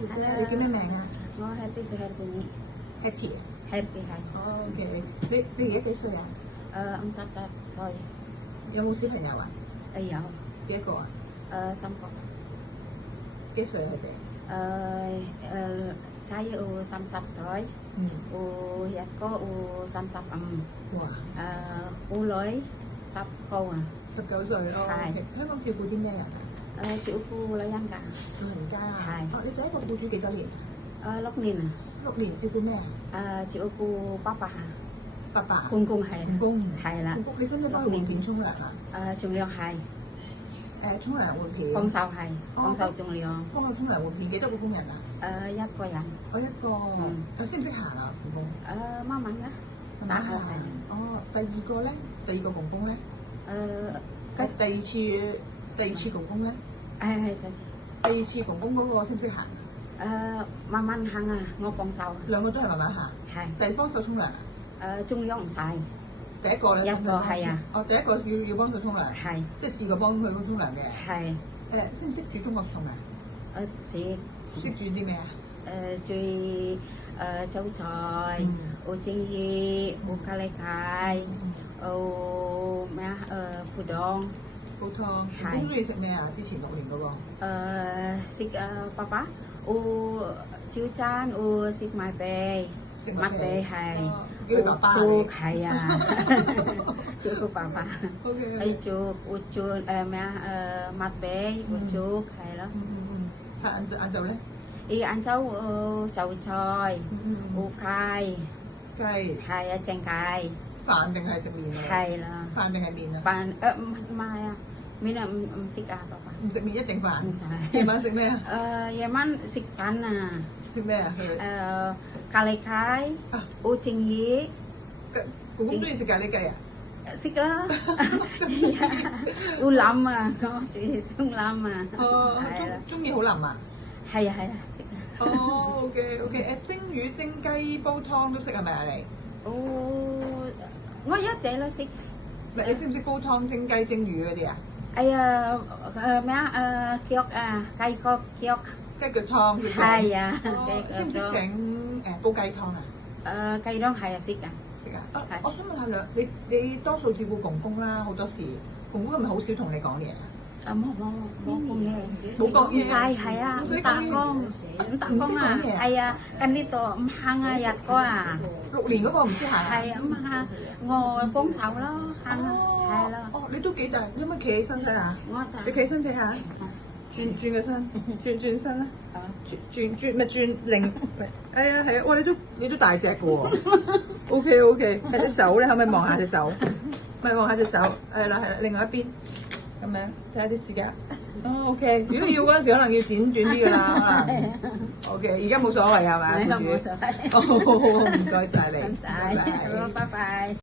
你叫咩名啊？我 Happy 是 Happy Hattie。Happy 係。哦，OK。你而家幾歲啊？50歲。有冇小朋友啊？有。幾多個啊？3個。幾歲啊？佢哋？Saya 30 歲。一個35。哇女10個啊。19歲咯。係。香港照顧啲咩人啊？照顧老人家。老人家啊？係。你第一個僱主幾多年？6年啊。6年照顧咩啊？照顧爸爸。爸爸。公公係。公公。係啦。公公，你使唔使幫佢換片沖涼啊？沖涼係。沖涼換片。幫手係。幫手沖涼。幫我沖涼換片，幾多個工人啊？一個人。我一個。識唔識行啊？公公。慢慢啦。慢慢行。哦，第二個咧？第二個公公咧？第二次公公咧？係第二次公公嗰個識唔識行？慢慢行啊，我幫手。兩個都係慢慢行。係。第二幫手沖涼。沖涼唔使。第一個咧？一個係啊。第一個要幫佢沖涼。係。即係試過幫佢沖涼嘅。係。識唔識煮中國餸啊？識煮啲咩啊？煮韭菜，蒸魚，咖喱雞，咩啊？腐湯。煲湯。係。中意食咩啊？之前6年嗰個。食爸爸，早餐，食麥貝。麥貝係。粥係啊。粥個爸爸。粥咩啊？麥貝，粥係咯。晏晝咧？晏晝韭菜，雞。係啊，蒸雞。飯定係食麵啊？係啦。飯定係麵啊？飯唔係啊，麵啊唔食啊，爸爸。唔食麵一定飯。唔使。夜晚食咩啊？夜晚食飯啊。食咩啊？咖喱雞。蒸魚。公公中意食咖喱雞啊？食啦。好腍啊！我中意食腍啊。中意好腍啊？係啊，食。OK。蒸魚、蒸雞、煲湯都識係咪啊？你？我一隻都識。你識唔識煲湯、蒸雞、蒸魚嗰啲啊？咩啊？腳啊，雞腳。雞腳湯。係啊。識唔識整煲雞湯啊？雞湯係啊，識㗎。我想問下你多數照顧公公啦，好多時公公係咪好少同你講嘢啊？冇講嘢。冇講嘢。唔使係啊，唔打工啊，係啊，跟呢度唔行啊，日過啊。6年嗰個唔知行啊？係啊，唔行，我幫手咯，行啊，係啦。你都幾大，可唔可以企起身睇下？你企起身睇下。轉個身，轉身啦。轉咪轉另，係啊，哇！你都大隻嘅喎。OK，睇隻手咧，可唔可以望下隻手？咪望下隻手，係啦，另外一邊咁樣睇下啲指甲。OK，如果要嗰陣時，可能要剪短啲㗎啦。OK，而家冇所謂係咪？冇所謂。好，唔該晒你。唔使，好，拜拜。